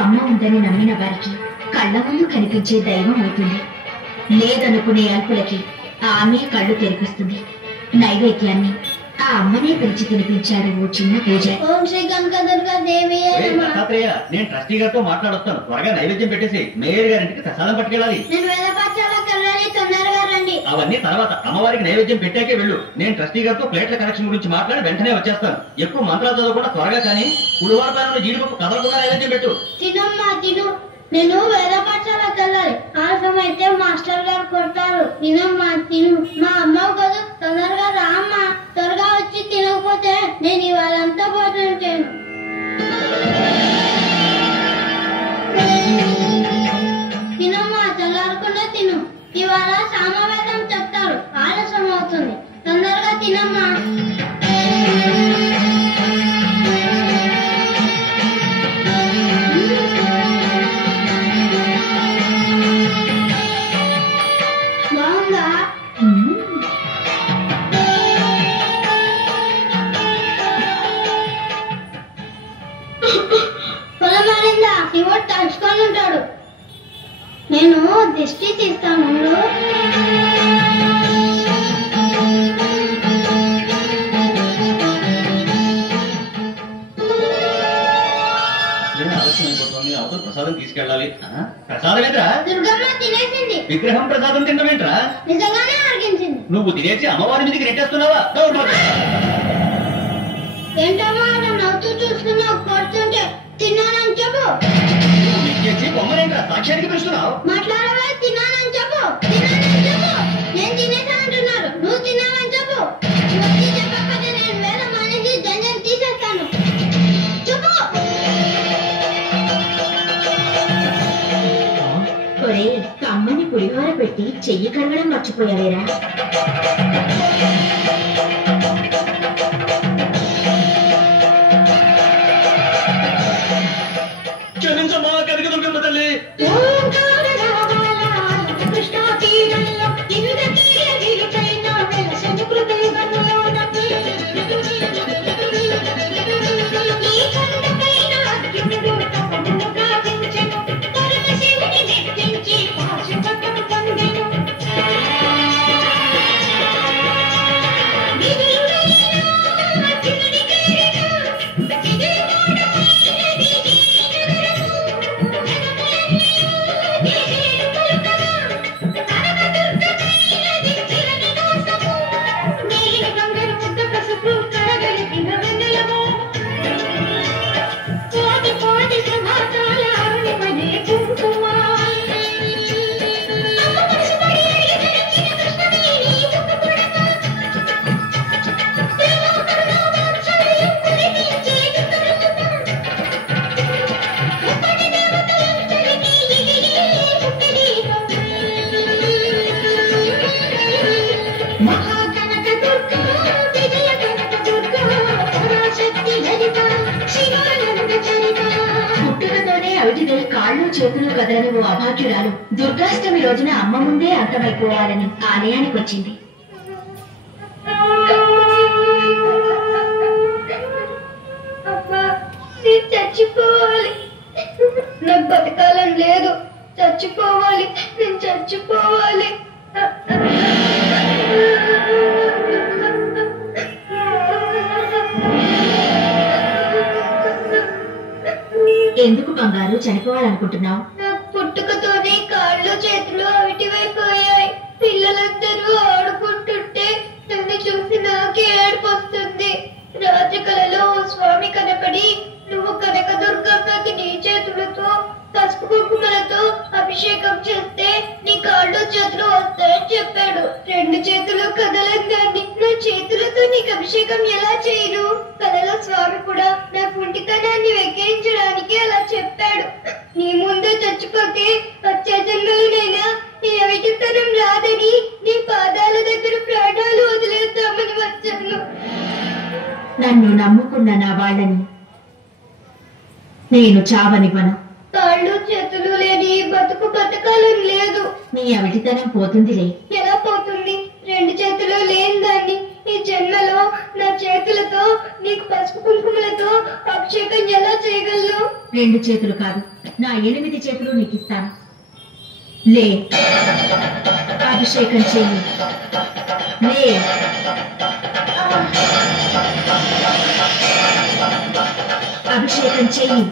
అమ్మ ఉందని నమ్మిన వారికి కళ్ళ ముందు కనిపించే దైవం అవుతుంది. లేదనుకునే అల్పులకి ఆమె కళ్ళు తెరిపిస్తుంది. నైవేద్యాన్ని ఆ అమ్మనే పిలిచి తినిపించాడు ఓ చిన్న పూజ. ఓం శ్రీ కనకదుర్గా దేవి. నేను ట్రస్టీ గారితో మాట్లాడొస్తాను. త్వరగా నైవేద్యం పెట్టేసి మేయర్ గారింటికి ప్రసాదం పట్టుకెళ్ళాలి. నేను వేదపాఠశాలకు వెళ్ళాలి, తొందరగా రండి. అవన్నీ తర్వాత, అమ్మవారికి నైవేద్యం పెట్టాకే వెళ్ళు. నేను ట్రస్టీ గారితో ప్లేట్ల కనెక్షన్ గురించి మాట్లాడి వెంటనే వచ్చేస్తాను. ఎక్కువ మంత్రాలు చదవకుండా త్వరగా కానీ కుడివారపాలన జీడిపప్పు కదలకుండా నైవేద్యం పెట్టు. తినమ్మా తిను. నేను వేద పాఠశాలకు వెళ్ళాలి. ఆలస్యం అయితే మాస్టర్ గారు కొడతారు. తినమ్మా తిను. మా అమ్మ కదా, తొందరగా రా అమ్మా. త్వరగా వచ్చి తినకపోతే నేను ఇవాళంతా భోజనం చేయను. తినమ్మా, చల్లారకుండా తిను. ఇవాళ సామవేదం చెప్తారు. ఆలస్యం అవుతుంది. తొందరగా తినమ్మా. బాగుందా? పొలం మారిందా? శివుడు తలుచుకొని ఉంటాడు. నేను దిష్టి తీస్తాను. ప్రసాదం తీసుకెళ్ళాలి. ప్రసాదం ఏంట్రా? దుర్గమ్మ తినేసింది. విగ్రహం ప్రసాదం తింటావేంట్రా? నిజంగానే అడిగించింది. నువ్వు తినేసి అమ్మవారి మీదకి నెట్టేస్తున్నావా? ఏంటమ్మా అలా నవ్వుతూ చూస్తున్నావు? కొడుతుంటే తిన్నానని చెప్పు. బొమ్మనేంట్రా సాక్ష్యానికి పిలుస్తున్నావు? మాట్లాడవా? తిన్నానని చెప్పు. తిన్నానని చెప్పు. నేను తినేసానంటున్నారు. నువ్వు తిన్నావని చెప్పు. వచ్చి చెప్పకపోతే నేను వేరే మనిషి జంజం తీసేస్తాను. చెప్పు. ఒరే, అమ్మని పులిహోర పెట్టి చెయ్యి కడగడం మర్చిపోయావేరా? క్షమించమ్మా కనకదుర్గమ్మ తల్లి. పుట్టుకతోనే అవిటిదై కాళ్ళు చేతులు కదలని ఓ అభాగ్యురాలు దుర్గాష్టమి రోజున అమ్మ ముందే అంతమైపోవాలని ఆలయానికి వచ్చింది. చచ్చిపోవాలి. నాకు బతకాలని లేదు. చచ్చిపోవాలి. నేను చచ్చిపోవాలి. ఎందుకు బంగారు చనిపోవాలనుకుంటున్నావు? నాకు పుట్టుకతోనే కాళ్ళు చేతులు అవిటివైపోయాయి. పిల్లలందరూ ఆడుకుంటుంటే నన్ను చూసి నాకే ఏడుపు వస్తుంది. రాత్రి కలలో ఓ స్వామి కనపడి నువ్వు పసుపు కుంకుమలతో అభిషేకం చేస్తే నీ కాళ్ళు చేతులు వస్తాయని చెప్పాడు. 2 చేతులు కదలంగాని నా చేతులతో నీకు అభిషేకం ఎలా చేయను? కలలో స్వామి కూడా నా కుంటితనాన్ని వెక్కిరించడానికి అలా చెప్పాడు. నీ ముందే చచ్చిపోతే వచ్చే జన్మలోనైనా నీ అవిటితనం రాదని నీ పాదాల దగ్గర ప్రాణాలు వదిలేద్దామని వచ్చాను. నన్ను నమ్ముకున్న నా వాళ్ళని నేను చావనివ్వను. కాళ్ళు చేతులు లేని బతుకు బతకాలని లేదు. నీ అవిటితనం పోతుందిలే. ఎలా పోతుంది? 2 చేతులు లేని దాన్ని ఈ జన్మలో నా చేతులతో నీకు పసుపు కుంకుమలతో అభిషేకం ఎలా చేయగలను? 2 చేతులు కాదు, నా 8 చేతులు నీకు ఇస్తాను. లే, అభిషేకం చెయ్యి. లే. అభిషేకం చెయ్యి.